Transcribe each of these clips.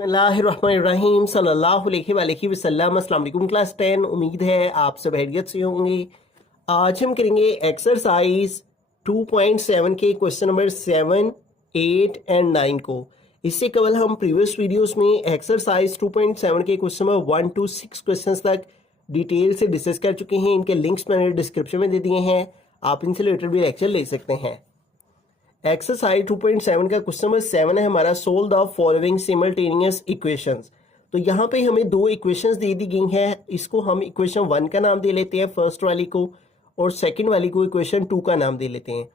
बिस्मिल्लाहिर्रहमानिर्रहीम सल्लल्लाहु अलैहि वसल्लम। अस्सलाम वालेकुम क्लास 10। उम्मीद है आप सब खैरियत से होंगे। आज हम करेंगे एक्सरसाइज 2.7 के क्वेश्चन नंबर 7, 8 एंड 9 को। इससे कबल हम प्रीवियस वीडियोस में एक्सरसाइज 2.7 के क्वेश्चन नंबर 1 to 6 क्वेश्चंस तक डिटेल से डिस्कस कर चुके हैं। इनके लिंक्स मैंने डिस्क्रिप्शन में दे दिए हैं, आप इनसे रिलेटेड भी लेक्चर ले सकते हैं। एक्सरसाइज 2.7 का क्वेश्चन नंबर 7 है हमारा, solve the following simultaneous equations. तो यहाँ पे हमें दो इक्वेशंस दे दी गई हैं। इसको हम इक्वेशन 1 का नाम दे लेते हैं फर्स्ट वाली को, और सेकंड वाली को इक्वेशन 2 का नाम दे लेते हैं।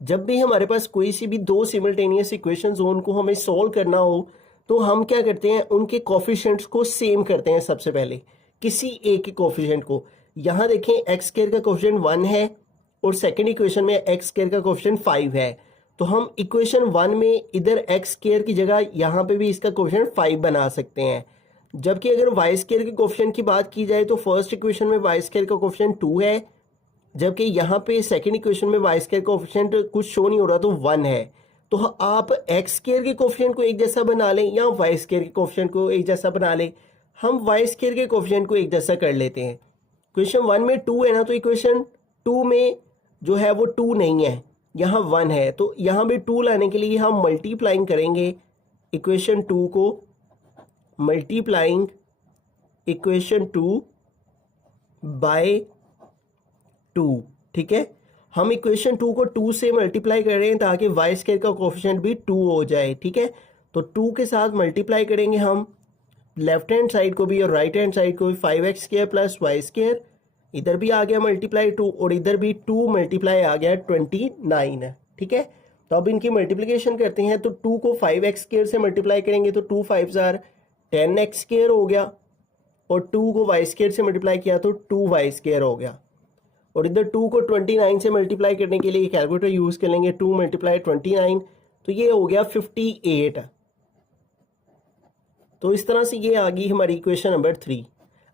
जब भी हमारे पास कोई सी भी दो सिमल्टेनियस इक्वेशंस हो, उनको हमें सोल्व करना हो तो हम क्या करते हैं, उनके कोफिशिएंट्स को सेम करते हैं। सबसे पहले किसी एक के कोफिशिएंट को, यहाँ देखें एक्स स्क्वायर का कोफिशिएंट 1 है और सेकेंड इक्वेशन में एक्स स्क्वायर का कोफिशिएंट 5 है। तो हम इक्वेशन 1 में इधर एक्स स्क्वायर की जगह यहाँ पे भी इसका कोफिशिएंट 5 बना सकते हैं। जबकि अगर वाई स्क्वायर के कोफिशिएंट की बात की जाए तो फर्स्ट इक्वेशन में वाई स्क्वायर का कोफिशिएंट 2 है, जबकि यहाँ पे सेकंड इक्वेशन में वाई स्क्वायर का कोफिशिएंट कुछ शो नहीं हो रहा तो 1 है। तो आप एक्स स्क्वायर के कोफिशिएंट को एक जैसा बना लें या वाई स्क्वायर के कोफिशिएंट को एक जैसा बना लें। हम वाई स्क्वायर के कोफिशिएंट को एक जैसा कर लेते हैं। इक्वेशन 1 में 2 है ना, तो इक्वेशन 2 में जो है वो 2 नहीं है, यहाँ 1 है। तो यहाँ भी 2 लाने के लिए हम मल्टीप्लाइंग करेंगे इक्वेशन 2 को, मल्टीप्लाइंग इक्वेशन 2 बाय 2। ठीक है, हम इक्वेशन 2 को 2 से मल्टीप्लाई कर रहे हैं ताकि वाई स्क्वायर का कोफिशिएंट भी 2 हो जाए। ठीक है, तो 2 के साथ मल्टीप्लाई करेंगे हम लेफ्ट हैंड साइड को भी और राइट हैंड साइड को भी। 5x square plus y square, इधर भी आ गया मल्टीप्लाई 2 और इधर भी 2 मल्टीप्लाई आ गया 29 है। ठीक है, तो अब इनकी मल्टीप्लिकेशन करते हैं। तो 2 को 5x स्क्वायर से मल्टीप्लाई करेंगे तो 2 5 10x स्क्वायर हो गया, और 2 को वाई स्क्वायर से मल्टीप्लाई किया तो 2y स्क्वायर हो गया। और इधर 2 को 29 से मल्टीप्लाई करने के लिए कैलकुलेटर यूज कर लेंगे। 2 मल्टीप्लाई 29, तो ये हो गया 58। तो इस तरह से ये आ गई हमारी इक्वेशन नंबर 3।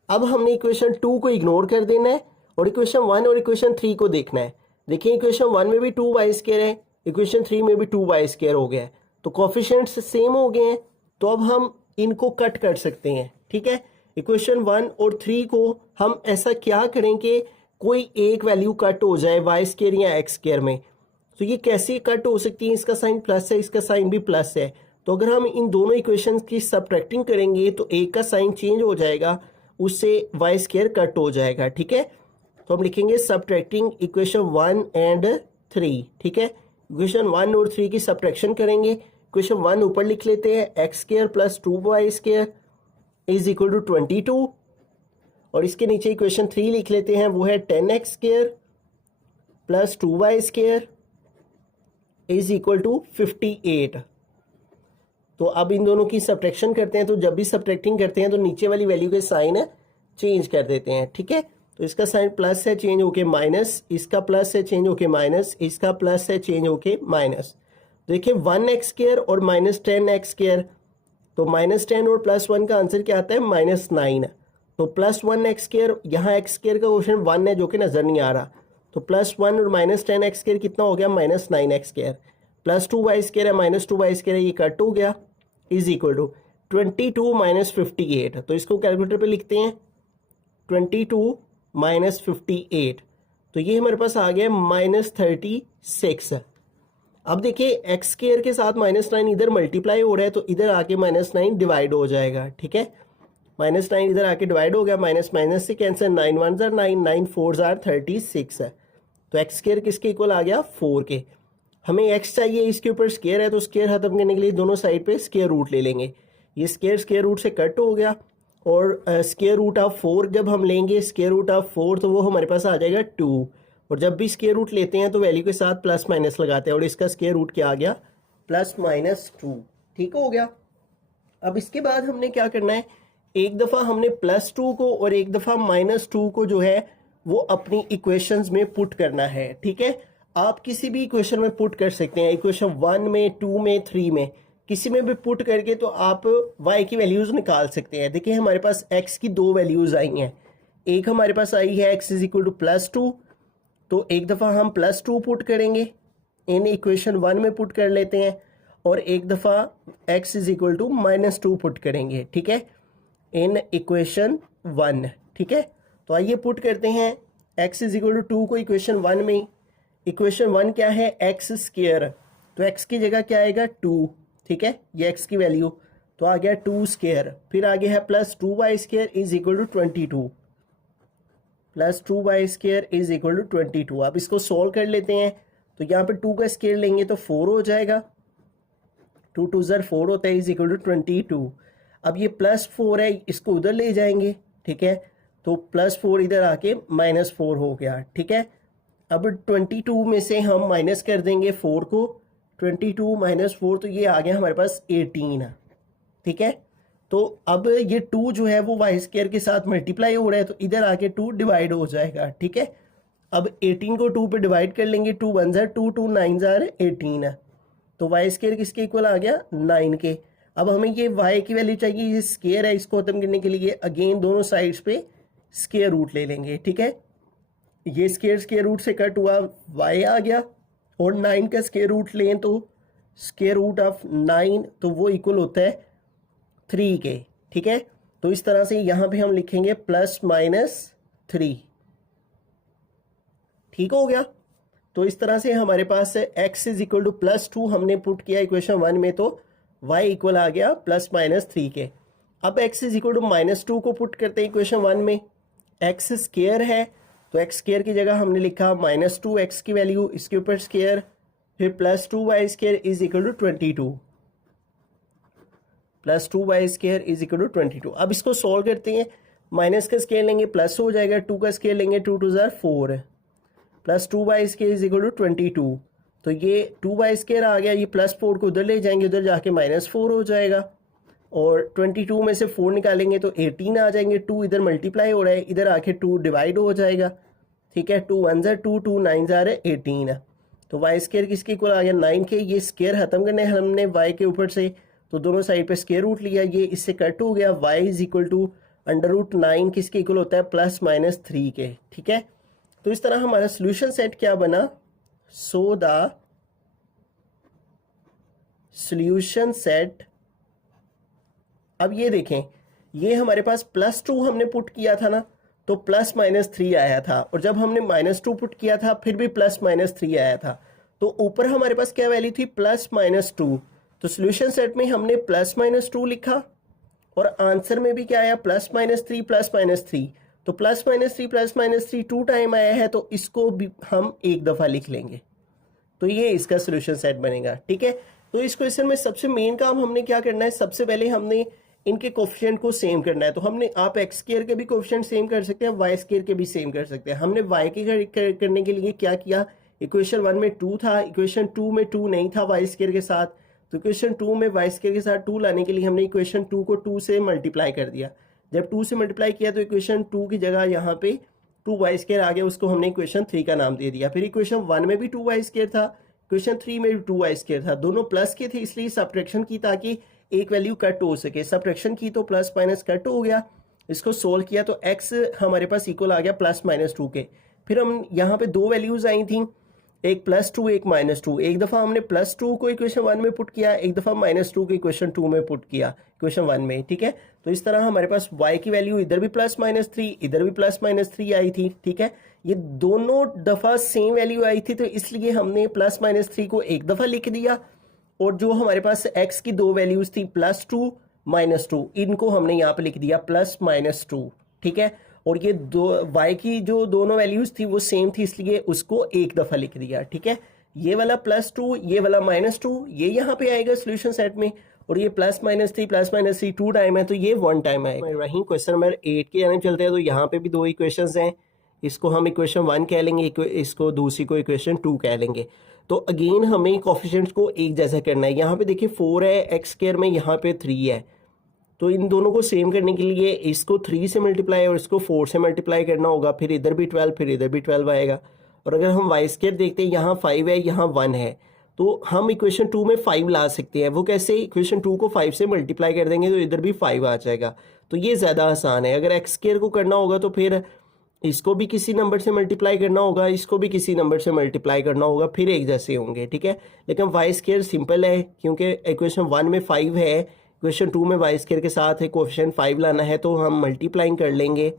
अब हमने इक्वेशन 2 को इग्नोर कर देना है और इक्वेशन 1 और इक्वेशन 3 को देखना है। देखिए इक्वेशन 1 में भी 2y स्क्वायर है, इक्वेशन 3 में भी 2y स्क्वायर हो गया है, तो कोफिशिएंट्स सेम हो गए हैं। तो अब हम इनको कट कर सकते हैं। ठीक है, इक्वेशन 1 और 3 को हम ऐसा क्या करें कि कोई एक वैल्यू कट हो जाए वाई स्क्वायर या एक्स स्क्वायर में। तो ये कैसे कट हो सकती है, इसका साइन प्लस है, इसका साइन भी प्लस है। तो अगर हम इन दोनों इक्वेशंस की सबट्रैक्टिंग करेंगे तो एक का साइन चेंज हो जाएगा, उससे वाई स्क्वायर कट हो जाएगा। ठीक है, तो हम लिखेंगे सबट्रैक्टिंग इक्वेशन 1 एंड 3। ठीक है, इक्वेशन 1 और 3 की सबट्रैक्शन करेंगे। इक्वेशन 1 ऊपर लिख लेते हैं, X square plus 2y square is equal to 22, और इसके नीचे इक्वेशन 3 लिख लेते हैं, वो है 10x square plus 2y square is equal to 58। तो अब इन दोनों की सबट्रैक्शन करते हैं। तो जब भी सबट्रैक्टिंग करते हैं तो नीचे वाली वैल्यू के साइन चेंज कर देते हैं। ठीक है, तो इसका साइन प्लस है चेंज होके माइनस, इसका प्लस है चेंज होके माइनस, इसका प्लस है चेंज होके माइनस। देखिए 1x स्क्वायर और माइनस 10x स्क्वायर, तो माइनस 10 और प्लस 1 का आंसर क्या आता है, -9। तो प्लस 1x स्क्वायर, यहाँ एक्स स्क्वायर का क्वेश्चन 1 है जो कि नजर नहीं आ रहा, तो प्लस 1 और माइनस 10x स्क्वायर कितना हो गया, -9x square, plus 2y square है माइनस 2y स्क्वायर है, ये कट हो गया, इज इक्वल टू 22 माइनस 58। तो इसको कैलकुलेटर पे लिखते हैं, 22 माइनस 58, तो ये हमारे पास आ गया -36। अब देखिए एक्स स्क्वायर के साथ -9 इधर मल्टीप्लाई हो रहा है, तो इधर आके -9 डिवाइड हो जाएगा। ठीक है, -9 इधर आके डिवाइड हो गया, माइनस माइनस से कैंसिल, 9 1 9, 9 4 36 है। तो एक्स स्क्वायर किसके इक्वल आ गया, 4 के। हमें एक्स चाहिए, इसके ऊपर स्क्वायर है, तो स्क्वायर खत्म करने के लिए दोनों साइड पे स्क्वायर रूट ले लेंगे। ये स्क्वायर रूट से कट हो गया, और स्क्वायर रूट ऑफ 4 जब हम लेंगे, स्क्वायर रूट ऑफ 4, तो वो हमारे पास आ जाएगा 2। और जब भी स्क्वायर रूट लेते हैं तो वैल्यू के साथ प्लस माइनस लगाते हैं, और इसका स्क्वायर रूट क्या आ गया, +-2। ठीक हो गया। अब इसके बाद हमने क्या करना है, एक दफ़ा हमने +2 को और एक दफ़ा -2 को जो है वो अपनी इक्वेशंस में पुट करना है। ठीक है, आप किसी भी इक्वेशन में पुट कर सकते हैं, इक्वेशन 1 में, 2 में, 3 में, किसी में भी पुट करके तो आप y की वैल्यूज़ निकाल सकते हैं। देखिए हमारे पास x की दो वैल्यूज़ आई हैं, एक हमारे पास आई है x इज इक्वल टू +2, तो एक दफ़ा हम +2 पुट करेंगे, इन इक्वेशन 1 में पुट कर लेते हैं, और एक दफ़ा x is equal to -2 put करेंगे, ठीक है, इन इक्वेशन 1, ठीक है। तो आइए पुट करते हैं x इज इक्वल टू 2 को इक्वेशन 1 में। इक्वेशन 1 क्या है, x स्क्वायर, तो x की जगह क्या आएगा 2, ठीक है, ये x की वैल्यू, तो आ गया 2 स्क्वायर, फिर आगे है plus 2y square is equal to 22, plus 2y square is equal to 22। अब इसको सॉल्व कर लेते हैं, तो यहाँ पे 2 का स्क्वायर लेंगे तो 4 हो जाएगा, 2 2 ज़र 4 होता है, इज इक्वल टू 22। अब ये प्लस 4 है, इसको उधर ले जाएंगे, ठीक है, तो प्लस 4 इधर आके -4 हो गया, ठीक है। अब 22 में से हम माइनस कर देंगे 4 को, 22 - 4, तो ये आ गया हमारे पास 18, ठीक है। तो अब ये 2 जो है वो वाई स्क्वायर के साथ मल्टीप्लाई हो रहा है, तो इधर आके 2 डिवाइड हो जाएगा, ठीक है। अब 18 को 2 पे डिवाइड कर लेंगे, 2 1 ज़र 2, 2 9 ज़र 18, तो वाई स्क्वायर किसके इक्वल आ गया 9 के। अब हमें ये वाई की वैल्यू चाहिए, ये स्क्वायर है, इसको खत्म करने के लिए अगेन दोनों साइड्स पे स्क्वायर रूट ले लेंगे, ठीक है। ये स्क्वायर रूट से कट हुआ, वाई आ गया, और 9 का स्क्वायर रूट लें तो स्क्वायर रूट ऑफ 9, तो वो इक्वल होता है 3 के, ठीक है। तो इस तरह से यहाँ पे हम लिखेंगे +-3, ठीक हो गया। तो इस तरह से हमारे पास x इज इक्वल टू +2 हमने पुट किया इक्वेशन 1 में, तो y इक्वल आ गया +-3 के। अब x इज इक्वल टू -2 को पुट करते हैं इक्वेशन 1 में, x स्क्वायर है, तो x स्क्वायर की जगह हमने लिखा -2 x की वैल्यू, इसके ऊपर स्क्वायर, फिर +2y square is equal to 22, +2y square is equal to 22। अब इसको सॉल्व करते हैं, माइनस का स्क्वायर लेंगे प्लस हो जाएगा, 2 का स्क्वायर लेंगे 2 2 ज़र 4, +2y square is equal to 22, तो ये 2y स्क्वायर आ गया, ये +4 को उधर ले जाएंगे, उधर जाके -4 हो जाएगा, और 22 में से 4 निकालेंगे तो 18 आ जाएंगे, 2 इधर मल्टीप्लाई हो रहा है, इधर आके 2 डिवाइड हो जाएगा, ठीक है, 2 1 ज़र 2, 2 9 ज़र 18, तो वाई स्क्वायर किसके इक्वल आ गया 9 के। ये स्क्वायर खत्म करने हमने वाई के ऊपर से, तो दोनों साइड पे स्क्वायर रूट लिया, ये इससे कट हो गया, y इज इक्वल टू √9 किसके इक्वल होता है +-3 के, ठीक है। तो इस तरह हमारा सोल्यूशन सेट क्या बना, सो द सोल्यूशन सेट, अब ये देखें, ये हमारे पास +2 हमने पुट किया था ना, तो +-3 आया था, और जब हमने -2 पुट किया था फिर भी +-3 आया था, तो ऊपर हमारे पास क्या वैल्यू थी +-2, तो सोल्यूशन सेट में हमने +-2 लिखा, और आंसर में भी क्या आया +-3 +-3, तो +-3 2 टाइम आया है, तो इसको भी हम एक दफ़ा लिख लेंगे, तो ये इसका सोल्यूशन सेट बनेगा, ठीक है। तो इस क्वेश्चन में सबसे मेन काम हमने क्या करना है, सबसे पहले हमने इनके कोफिशिएंट को सेम करना है, तो हमने आप x स्क्वायर के भी कोफिशिएंट सेम कर सकते हैं, y स्क्वायर के भी सेम कर सकते हैं। हमने y के करने के लिए क्या किया, इक्वेशन 1 में 2 था, इक्वेशन 2 में 2 नहीं था y स्क्वायर के साथ, तो इक्वेशन 2 में y स्क्वायर के साथ 2 लाने के लिए हमने इक्वेशन 2 को 2 से मल्टीप्लाई कर दिया। जब 2 से मल्टीप्लाई किया तो इक्वेशन 2 की जगह यहाँ पे 2y स्क्वायर आ गया, उसको हमने इक्वेशन 3 का नाम दे दिया। फिर इक्वेशन 1 में भी 2y स्क्वायर था, इक्वेशन 3 में भी 2y स्क्वायर था, दोनों प्लस के थे, इसलिए सब्ट्रैक्शन की ताकि एक वैल्यू कट हो सके, सब्ट्रैक्शन की तो प्लस माइनस कट हो गया। इसको सोल्व किया तो x हमारे पास इक्वल आ गया +-2 के। फिर हम यहाँ पे दो वैल्यूज आई थी, एक +2 एक -2, एक दफ़ा हमने +2 को इक्वेशन 1 में पुट किया, एक दफ़ा -2 को इक्वेशन 2 में पुट किया इक्वेशन 1 में, ठीक है। तो इस तरह हमारे पास y की वैल्यू इधर भी +-3 इधर भी +-3 आई थी, ठीक है। ये दोनों दफ़ा सेम वैल्यू आई थी, तो इसलिए हमने +-3 को एक दफ़ा लिख दिया, और जो हमारे पास x की दो वैल्यूज थी +2 -2, इनको हमने यहाँ पे लिख दिया +-2, ठीक है। और ये दो y की जो दोनों वैल्यूज थी वो सेम थी, इसलिए उसको एक दफ़ा लिख दिया, ठीक है। ये वाला +2 ये वाला -2 ये यहाँ पे आएगा सोल्यूशन सेट में, और ये +-3 2 टाइम है, तो ये 1 टाइम आएगा। रही क्वेश्चन नंबर 8 के यानी चलते हैं, तो यहाँ पे भी दो इक्वेशंस हैं, इसको हम इक्वेशन 1 कह लेंगे, इसको दूसरी को इक्वेशन 2 कह लेंगे। तो अगेन हमें कोफिशिएंट्स को एक जैसा करना है। यहाँ पे देखिए 4 है x स्क्वायर में, यहाँ पे 3 है, तो इन दोनों को सेम करने के लिए इसको 3 से मल्टीप्लाई और इसको 4 से मल्टीप्लाई करना होगा, फिर इधर भी 12 फिर इधर भी 12 आएगा। और अगर हम y स्क्वायर देखते हैं, यहाँ 5 है यहाँ 1 है, तो हम इक्वेशन 2 में 5 ला सकते हैं। वो कैसे, इक्वेशन 2 को 5 से मल्टीप्लाई कर देंगे तो इधर भी 5 आ जाएगा, तो ये ज़्यादा आसान है। अगर x स्क्वायर को करना होगा तो फिर इसको भी किसी नंबर से मल्टीप्लाई करना होगा, इसको भी किसी नंबर से मल्टीप्लाई करना होगा, फिर एक जैसे होंगे, ठीक है। लेकिन वाई स्केयर सिंपल है क्योंकि इक्वेशन 1 में 5 है, इक्वेशन 2 में वाई स्केयर के साथ है कोएफिशिएंट 5 लाना है, तो हम मल्टीप्लाइंग कर लेंगे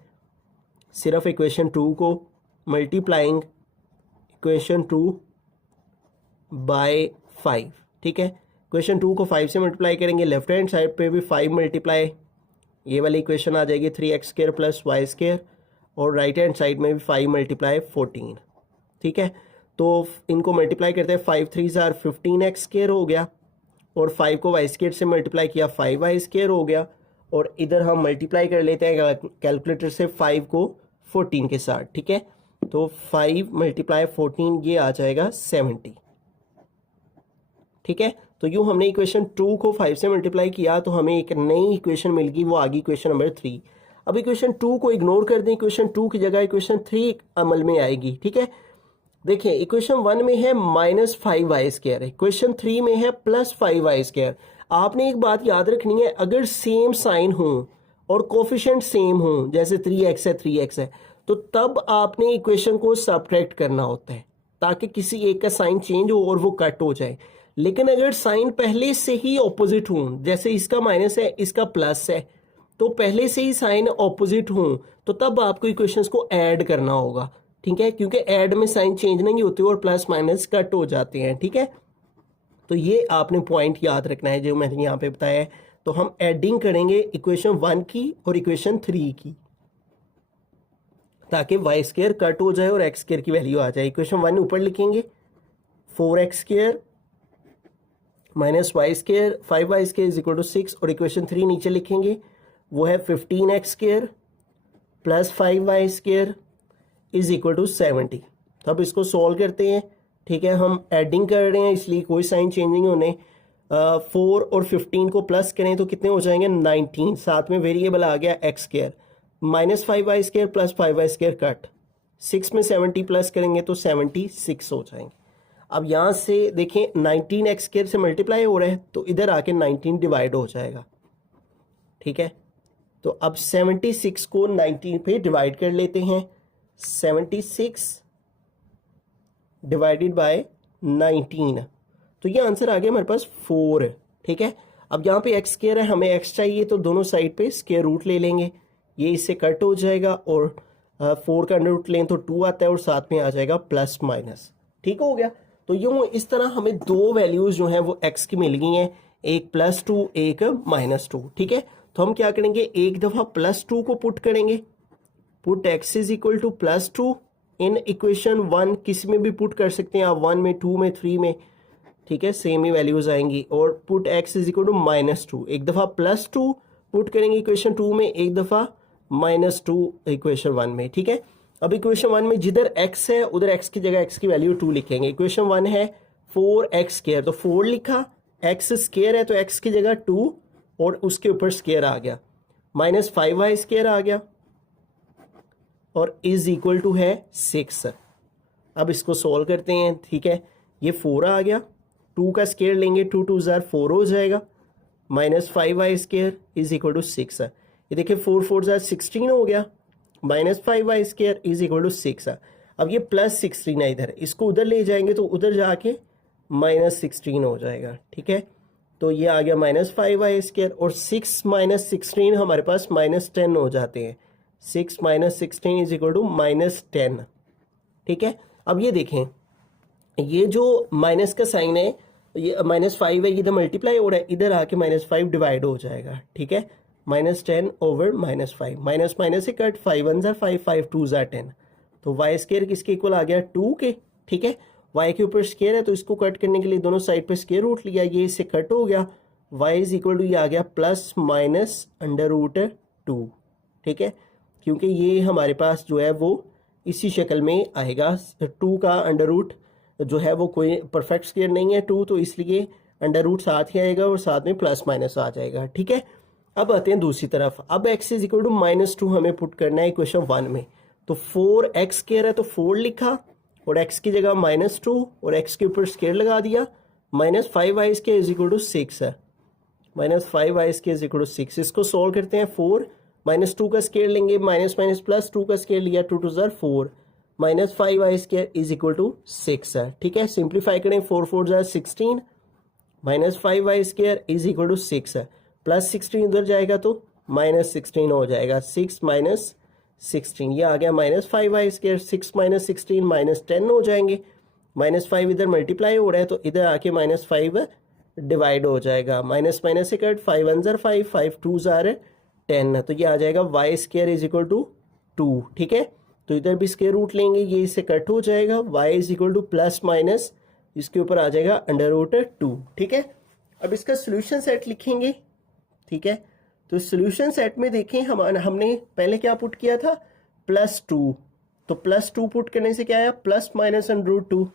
सिर्फ इक्वेशन 2 को, मल्टीप्लाइंग इक्वेशन 2 बाय 5, ठीक है। इक्वेशन 2 को 5 से मल्टीप्लाई करेंगे, लेफ्ट हैंड साइड पे भी 5 मल्टीप्लाई, ये वाली इक्वेशन आ जाएगी 3x square plus y square, और राइट हैंड साइड में भी 5 मल्टीप्लाई 14, ठीक है। तो इनको मल्टीप्लाई करते हैं, 5 3 ज़ार 15x स्क्वायर हो गया, और 5 को वाई स्क्वायर से मल्टीप्लाई किया 5y स्क्वायर हो गया, और इधर हम मल्टीप्लाई कर लेते हैं कैलकुलेटर से 5 को 14 के साथ, ठीक है। तो 5 मल्टीप्लाई 14 ये आ जाएगा 70, ठीक है। तो यूँ हमने इक्वेशन 2 को 5 से मल्टीप्लाई किया तो हमें एक नई इक्वेशन मिल गई, वो आ गई इक्वेशन नंबर 3। अब इक्वेशन 2 को इग्नोर कर दें, इक्वेशन 2 की जगह इक्वेशन 3 अमल में आएगी, ठीक है। देखिए इक्वेशन 1 में है -5y स्क्वायर, इक्वेशन 3 में है +5y स्क्वायर। आपने एक बात याद रखनी है, अगर सेम साइन हो और कोफिशिएंट सेम हो, जैसे 3x है 3x है, तो तब आपने इक्वेशन को सब्ट्रैक्ट करना होता है ताकि किसी एक का साइन चेंज हो और वो कट हो जाए। लेकिन अगर साइन पहले से ही ऑपोजिट हो, जैसे इसका माइनस है इसका प्लस है, तो पहले से ही साइन ऑपोजिट हो, तो तब आपको इक्वेशंस को ऐड करना होगा, ठीक है, क्योंकि ऐड में साइन चेंज नहीं होते और प्लस माइनस कट हो जाते हैं, ठीक है। तो ये आपने पॉइंट याद रखना है जो मैंने यहाँ पे बताया है। तो हम एडिंग करेंगे इक्वेशन 1 की और इक्वेशन 3 की, ताकि वाई स्क्वायर कट हो जाए और एक्स स्क्वायर की वैल्यू आ जाए। इक्वेशन 1 ऊपर लिखेंगे, 4x square minus y square 5y square is equal to 6, और इक्वेशन 3 नीचे लिखेंगे, वो है 15x square plus 5y square is equal to 70। तो अब इसको सॉल्व करते हैं, ठीक है। हम एडिंग कर रहे हैं इसलिए कोई साइन चेंज नहीं होने। 4 और 15 को प्लस करें तो कितने हो जाएंगे 19, साथ में वेरिएबल आ गया x square, -5y square plus 5y square cut, 6 में 70 प्लस करेंगे तो 76 हो जाएंगे। अब यहाँ से देखें 19x स्क्वायर से मल्टीप्लाई हो रहा है, तो इधर आके 19 डिवाइड हो जाएगा, ठीक है। तो अब 76 को 19 पे डिवाइड कर लेते हैं, 76 डिवाइडेड बाय 19, तो ये आंसर आ गया हमारे पास 4, ठीक है। अब यहाँ पे एक्स स्क्वायर है, हमें एक्स चाहिए, तो दोनों साइड पे स्क्वायर रूट ले लेंगे, ये इससे कट हो जाएगा, और 4 का अंडर रूट लें तो 2 आता है, और साथ में आ जाएगा प्लस माइनस, ठीक हो गया। तो यूँ इस तरह हमें दो वैल्यूज़ जो हैं वो एक्स की मिल गई हैं, एक +2 एक -2, ठीक है। तो हम क्या करेंगे, एक दफ़ा +2 को पुट करेंगे, put x is equal to +2 in equation 1, किसी में भी पुट कर सकते हैं आप, 1 में 2 में 3 में, ठीक है, सेम ही वैल्यूज़ आएंगी। और put x is equal to -2, एक दफ़ा +2 पुट करेंगे इक्वेशन 2 में, एक दफ़ा -2 इक्वेशन 1 में, ठीक है। अब इक्वेशन 1 में जिधर x है उधर x की जगह x की वैल्यू 2 लिखेंगे। इक्वेशन 1 है 4x स्क्वायर, तो 4 लिखा, x स्क्वायर है तो x की जगह 2 और उसके ऊपर स्क्वायर आ गया, -5y स्क्वायर आ गया, और इज इक्वल टू है 6। अब इसको सॉल्व करते हैं, ठीक है। ये 4 आ गया, 2 का स्क्वायर लेंगे, 2 2 ज़ार 4 हो जाएगा, -5y square is equal to 6। ये देखिए 4 4 ज़ार 16 हो गया, -5y square is equal to 6। अब ये +16 है इधर, इसको उधर ले जाएंगे तो उधर जाके -16 हो जाएगा, ठीक है। तो ये आ गया -5y स्क्वायर, और 6 - 16 हमारे पास -10 हो जाते हैं, 6 - 16 इज इक्वल टू -10, ठीक है। अब ये देखें, ये जो माइनस का साइन है, ये -5 है, इधर मल्टीप्लाई हो रहा है, इधर आके -5 डिवाइड हो जाएगा, ठीक है। -10 ओवर -5, माइनस माइनस से कट, 5 1 ज़ार 5, 5 2 ज़ार 10, तो वाई स्क्वायर किसके इक्वल आ गया 2 के, ठीक है। वाई के ऊपर स्क्वायर है तो इसको कट करने के लिए दोनों साइड पे स्क्वायर रूट लिया, ये इससे कट हो गया, वाई इज इक्वल टू ये आ गया ±√2, ठीक है, क्योंकि ये हमारे पास जो है वो इसी शक्ल में आएगा। 2 का अंडर रूट जो है वो कोई परफेक्ट स्क्वायर नहीं है 2, तो इसलिए अंडर रूट साथ ही आएगा और साथ में प्लस माइनस आ जाएगा, ठीक है। अब आते हैं दूसरी तरफ, अब x इज इक्वल टू -2 हमें पुट करना है इक्वेशन 1 में, तो 4x स्क्वायर है तो 4 लिखा, और x की जगह -2 और x के ऊपर स्क्वायर लगा दिया, -5y square is equal to 6 है, -5y square is equal to 6। इसको सॉल्व करते हैं, 4 माइनस टू का स्केयर लेंगे, माइनस माइनस प्लस टू का स्केयर लिया, टू टू ज़ार 4 minus 5y square is equal to 6 है। ठीक है, सिंप्लीफाई करें, 4 4 ज़ार 16 minus 5y square is equal to 6 है। प्लस 16 उधर जाएगा तो माइनस 16 हो जाएगा, 6 माइनस 16 ये आ गया minus 5y square. 6 minus 16 minus 10 हो जाएंगे, माइनस 5 इधर मल्टीप्लाई हो रहा है तो इधर आके माइनस 5 डिवाइड हो जाएगा, माइनस माइनस से कट, 5 1 ज़ार 5 5 2 ज़ार 10 तो ये आ जाएगा y square is equal to 2। ठीक है, तो इधर भी स्केयर रूट लेंगे, ये इससे कट हो जाएगा, y is equal two plus minus इसके ऊपर आ जाएगा अंडर रूट 2। ठीक है, अब इसका सोल्यूशन सेट लिखेंगे। ठीक है, तो सोल्यूशन सेट में देखें हमने पहले क्या पुट किया था, +2, तो +2 पुट करने से क्या आया, प्लस माइनस अंडर रूट 2।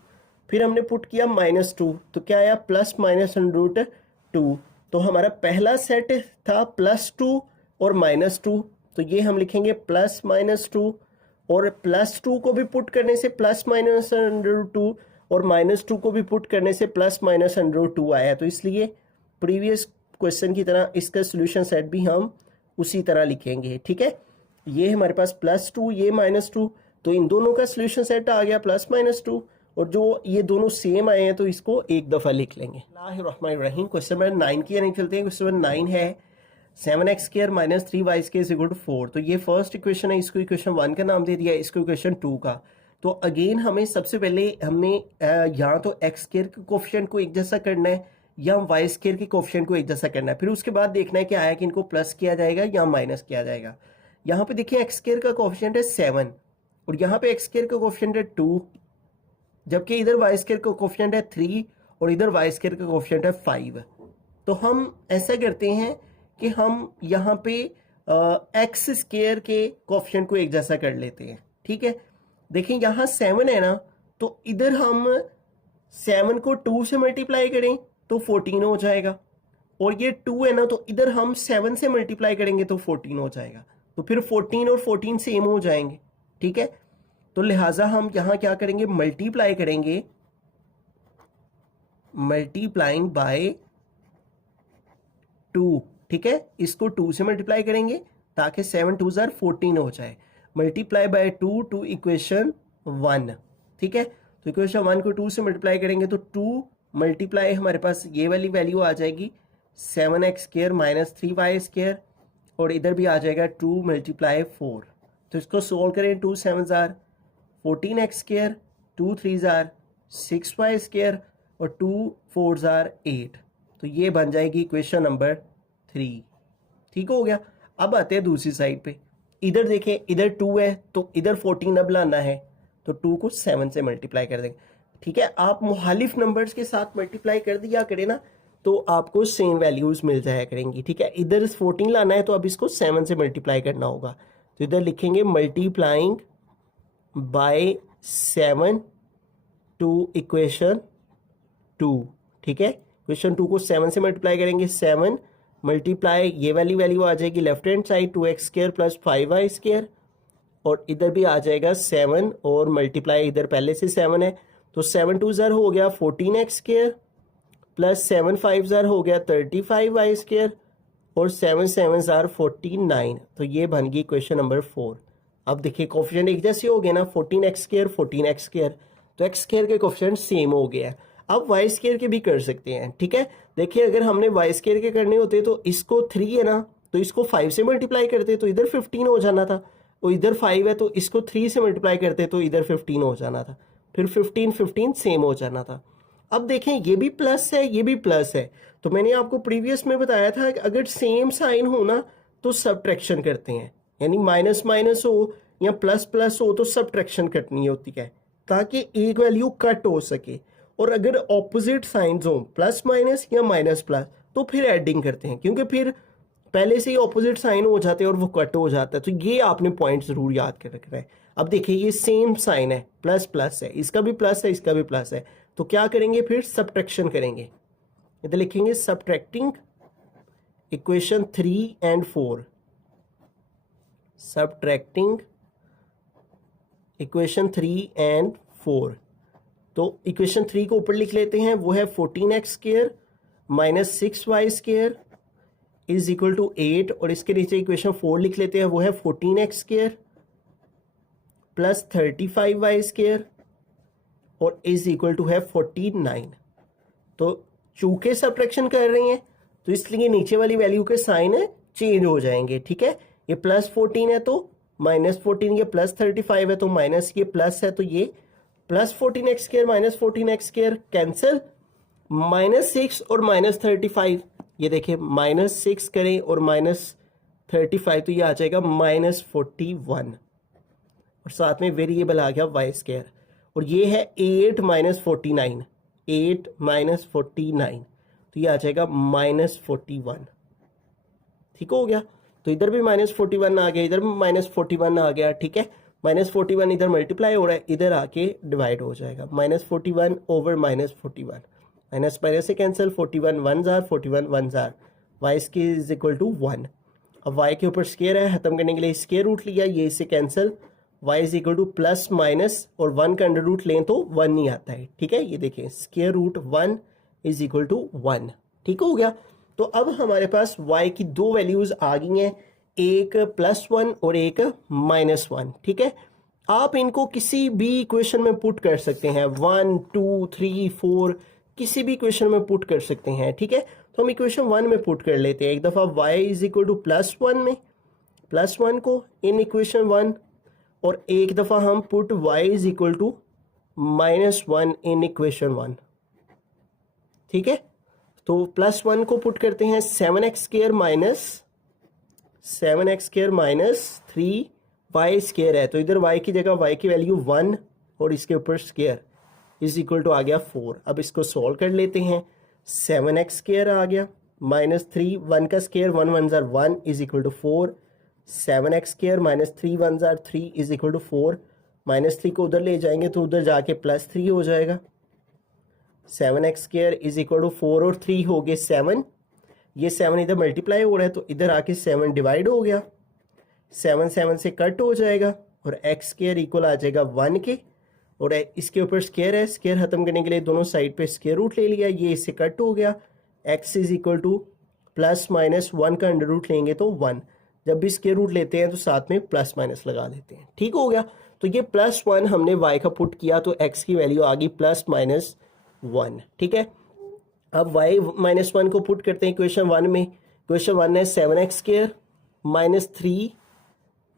फिर हमने पुट किया -2 तो क्या आया, प्लस माइनस अंडर रूट 2। तो हमारा पहला सेट था +2 और -2, तो ये हम लिखेंगे प्लस माइनस 2, और +2 को भी पुट करने से प्लस माइनस अंडर रूट 2 और -2 को भी पुट करने से प्लस माइनस अंडर रूट 2 आया। तो इसलिए प्रीवियस क्वेश्चन की तरह इसका सोल्यूशन सेट भी हम उसी तरह लिखेंगे। ठीक है, ये हमारे पास +2 ये -2, तो इन दोनों का सोल्यूशन सेट आ गया प्लस माइनस 2, और जो ये दोनों सेम आए हैं तो इसको एक दफ़ा लिख लेंगे। रहीम क्वेश्चन नंबर 9 की यानी चलते हैं। क्वेश्चन नंबर 9 है 7x square minus 3y square is equal to 4। तो ये फर्स्ट इक्वेशन है, इसको इक्वेशन 1 का नाम दे दिया, इसको इक्वेशन 2 का। तो अगेन हमें सबसे पहले यहाँ तो एक्स स्क्वायर के कोफिशिएंट को एक जैसा करना है या वाई स्क्वायर के कोफिशिएंट को एक जैसा करना है, फिर उसके बाद देखना है कि आया कि इनको प्लस किया जाएगा या माइनस किया जाएगा। यहाँ पे देखिए एक्स स्क्वायर का कोफिशिएंट है 7 और यहाँ पे एक्स स्क्वायर का कोफिशिएंट है 2, जबकि इधर वाई स्क्वायर का कोफिशिएंट है 3 और इधर वाई स्क्वायर का कोफिशिएंट है 5। तो हम ऐसा करते हैं कि हम यहाँ पे एक्स स्क्वायर के कोफिशिएंट को एक जैसा कर लेते हैं। ठीक है, देखिए यहाँ 7 है ना, तो इधर हम 7 को 2 से मल्टीप्लाई करें तो 14 हो जाएगा, और ये 2 है ना, तो इधर हम 7 से मल्टीप्लाई करेंगे तो 14 हो जाएगा। तो फिर 14 और 14 सेम हो जाएंगे। ठीक है, तो लिहाजा हम यहाँ क्या करेंगे, मल्टीप्लाई करेंगे, मल्टीप्लाइंग बाय 2। ठीक है, इसको 2 से मल्टीप्लाई करेंगे ताकि 7 2 ज़ार 14 हो जाए, मल्टीप्लाई बाय 2 टू इक्वेशन 1। ठीक है, तो इक्वेशन 1 को 2 से मल्टीप्लाई करेंगे तो 2 मल्टीप्लाई हमारे पास ये वाली वैल्यू आ जाएगी 7x square minus 3y square, और इधर भी आ जाएगा 2 मल्टीप्लाई 4। तो इसको सोल्व करें, 2 7 ज़ार 14x स्क्वायर, 2 3 ज़ार 6y स्क्वायर और 2 4 ज़ार 8। तो ये बन जाएगी इक्वेशन नंबर 3। ठीक हो गया। अब आते हैं दूसरी साइड पे, इधर देखें, इधर 2 है तो इधर 14 अब लाना है, तो 2 को 7 से मल्टीप्लाई कर देंगे। ठीक है, आप मुखालिफ नंबर्स के साथ मल्टीप्लाई कर दिया करें ना, तो आपको सेम वैल्यूज मिल जाया करेंगी। ठीक है, इधर 14 लाना है तो अब इसको 7 से मल्टीप्लाई करना होगा, तो इधर लिखेंगे मल्टीप्लाइंग बाय 7 टू इक्वेशन 2। ठीक है, इक्वेशन 2 को 7 से मल्टीप्लाई करेंगे, 7 मल्टीप्लाई ये वाली वैल्यू आ जाएगी left hand side 2x square plus 5y square, और इधर भी आ जाएगा 7 और मल्टीप्लाई इधर पहले से 7 है, तो 7 2 ज़ार हो गया 14x स्क्वायर प्लस 7 5 ज़ार हो गया 35y स्क्वायर और 7 7 ज़ार 49। तो ये बन गई क्वेश्चन नंबर 4। अब देखिए कोफिशिएंट एक जैसे हो गए ना, 14x स्क्वायर 14x स्क्वायर, तो x स्क्वायर के कोफिशिएंट सेम हो गया। अब y स्क्वायर के भी कर सकते हैं। ठीक है, देखिए अगर हमने y स्क्वायर के करने होते तो इसको 3 है ना, तो इसको 5 से मल्टीप्लाई करते तो इधर 15 हो जाना था, और इधर 5 है तो इसको 3 से मल्टीप्लाई करते तो इधर 15 हो जाना था, फिर 15 15 सेम हो जाना था। अब देखें ये भी प्लस है ये भी प्लस है, तो मैंने आपको प्रीवियस में बताया था कि अगर सेम साइन हो ना तो सब्ट्रैक्शन करते हैं, यानी माइनस माइनस हो या प्लस प्लस हो तो सब्ट्रैक्शन करनी होती है ताकि एक वैल्यू कट हो सके। और अगर ऑपोजिट साइंस हो प्लस माइनस या माइनस प्लस तो फिर एडिंग करते हैं, क्योंकि फिर पहले से ही ऑपोजिट साइन हो जाते हैं और वो कट हो जाता है। तो ये आपने पॉइंट जरूर याद कर रखना है। अब देखिए ये सेम साइन है, प्लस प्लस है, इसका भी प्लस है इसका भी प्लस है, तो क्या करेंगे फिर सब्ट्रैक्शन करेंगे। इधर लिखेंगे subtracting equation 3 and 4, subtracting equation 3 and 4। तो इक्वेशन 3 को ऊपर लिख लेते हैं, वो है 14x square minus 6y square is equal to 8 और इसके नीचे इक्वेशन 4 लिख लेते हैं, वो है 14x square plus 35y square और इज इक्वल टू है 49। तो चूंकि सब्ट्रैक्शन कर रहे हैं तो इसलिए नीचे वाली वैल्यू के साइन चेंज हो जाएंगे, ठीक है। ये प्लस 14 है तो माइनस 14, ये प्लस 35 है तो माइनस, ये प्लस है तो ये plus 14x square minus 14x square cancel, -6 और -35, ये देखिए -6 करें और -35 तो ये आ जाएगा -41 और साथ में वेरिएबल आ गया y स्क्वायर और ये है 8 - 49, 8 - 49 तो ये आ जाएगा -41। ठीक हो गया, तो इधर भी -41 आ गया, इधर भी -41 आ गया, ठीक है। -41 इधर मल्टीप्लाई हो रहा है, इधर आके डिवाइड हो जाएगा, -41 ओवर -41, माइनस माइनस से कैंसिल, 41 1 जार, 41 1 जार, y square is equal to 1। अब y के ऊपर स्क्वायर है, खत्म करने के लिए स्क्वायर रूट लिया, ये इससे cancel, y is equal two plus minus और 1 का अंडर रूट लें तो 1 नहीं आता है, ठीक है। ये देखें square root 1 is equal to 1, ठीक हो गया। तो अब हमारे पास y की दो वैल्यूज आ गई हैं, एक +1 और एक -1, ठीक है। आप इनको किसी भी इक्वेशन में पुट कर सकते हैं, 1 2 3 4 किसी भी इक्वेशन में पुट कर सकते हैं, ठीक है। तो हम इक्वेशन 1 में पुट कर लेते हैं, एक दफ़ा y इज इक्वल टू +1 में, +1 को इन इक्वेशन 1 और एक दफ़ा हम put y is equal to -1 in equation 1, ठीक है। तो +1 को पुट करते हैं 7x square minus 3y square है, तो इधर y की जगह y की वैल्यू 1 और इसके ऊपर स्क्वायर इज इक्वल टू आ गया 4। अब इसको सॉल्व कर लेते हैं, 7x स्क्वायर आ गया -3, 1 का स्क्वायर 1 1 जार 1 is equal to 4, 7x square -3 1 जार 3 इज इक्वल टू 4, -3 को उधर ले जाएंगे तो उधर जाके +3 हो जाएगा, 7x square is equal to 4 और 3 हो गए 7, ये 7 इधर मल्टीप्लाई हो रहा है तो इधर आके 7 डिवाइड हो गया, 7 7 से कट हो जाएगा और x स्क्वायर इक्वल आ जाएगा 1 के और इसके ऊपर स्क्वायर है, स्क्वायर खत्म करने के लिए दोनों साइड पे स्क्वायर रूट ले लिया, ये इससे कट हो गया, x is equal two plus minus 1 का अंडर रूट लेंगे तो 1, जब भी स्क्वायर रूट लेते हैं तो साथ में प्लस माइनस लगा देते हैं, ठीक हो गया। तो ये +1 हमने y का पुट किया तो x की वैल्यू आ गई +-1, ठीक है। अब y -1 को पुट करते हैं इक्वेशन 1 में, इक्वेशन 1 है 7x स्क्वायर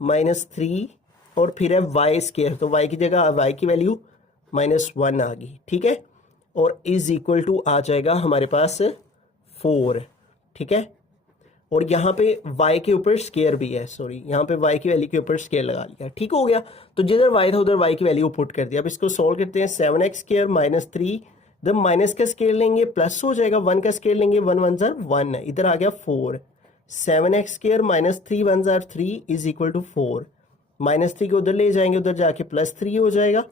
-3 और फिर है y स्क्वायर, तो y की जगह y की वैल्यू -1 आ गई, ठीक है। और इज इक्वल टू आ जाएगा हमारे पास 4, ठीक है। और यहाँ पे y के ऊपर स्क्वायर भी है, सॉरी यहाँ पे y की वैल्यू के ऊपर स्क्वायर लगा लिया, ठीक हो गया। तो जिधर y था उधर y की वैल्यू पुट कर दिया। अब इसको सॉल्व करते हैं, 7x स्क्वायर -3, जब माइनस का स्क्वायर लेंगे प्लस हो जाएगा, 1 का स्क्वायर लेंगे 1 1 जार 1, इधर आ गया 4, 7x स्क्वायर -3 1 जार 3 इज इक्वल टू 4, -3 को उधर ले जाएंगे, उधर जाके +3 हो जाएगा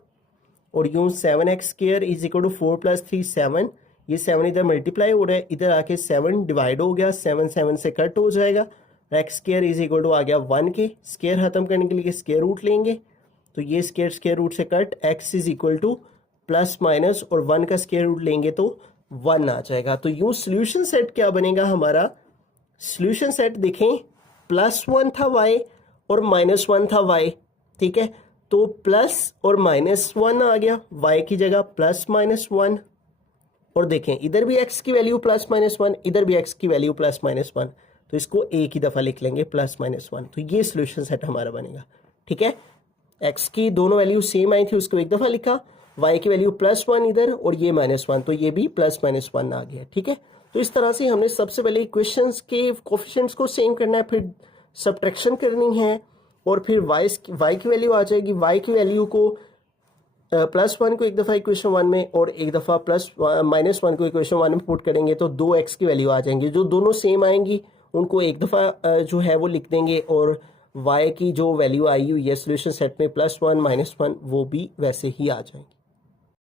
और यूं 7x square is equal to 4 + 3 7, ये 7 इधर मल्टीप्लाई हो रहा है, इधर आके 7 डिवाइड हो गया, 7 7 से कट हो जाएगा, x square is equal to आ गया 1 के, स्क्वायर खत्म करने के लिए स्क्वायर रूट लेंगे तो ये स्क्वायर रूट से cut, x is equal two plus minus और 1 का स्क्वायर रूट लेंगे तो 1 आ जाएगा। तो यूं सॉल्यूशन सेट क्या बनेगा हमारा, सॉल्यूशन सेट देखें, +1 था y और -1 था y, ठीक है। तो प्लस और -1 आ गया, y की जगह +-1 और देखें इधर भी x की वैल्यू +-1, इधर भी x की वैल्यू +-1, तो इसको एक ही दफ़ा लिख लेंगे +-1, तो ये सॉल्यूशन सेट हमारा बनेगा, ठीक है। x की दोनों वैल्यू सेम आई थी, उसको एक दफ़ा लिखा, y की वैल्यू +1 इधर और ये -1, तो ये भी +-1 आ गया, ठीक है। तो इस तरह से हमने सबसे पहले इक्वेशंस के कोफिशिएंट्स को सेम करना है, फिर सब्ट्रैक्शन करनी है और फिर y की वैल्यू आ जाएगी, y की वैल्यू को +1 को एक दफ़ा इक्वेशन 1 में और एक दफ़ा -1 को इक्वेशन 1 में पुट करेंगे तो 2x की वैल्यू आ जाएंगी, जो दोनों सेम आएंगी उनको एक दफ़ा जो है वो लिख देंगे और y की जो वैल्यू आई हुई है सॉल्यूशन सेट में +1 -1 वो भी वैसे ही आ जाएंगी।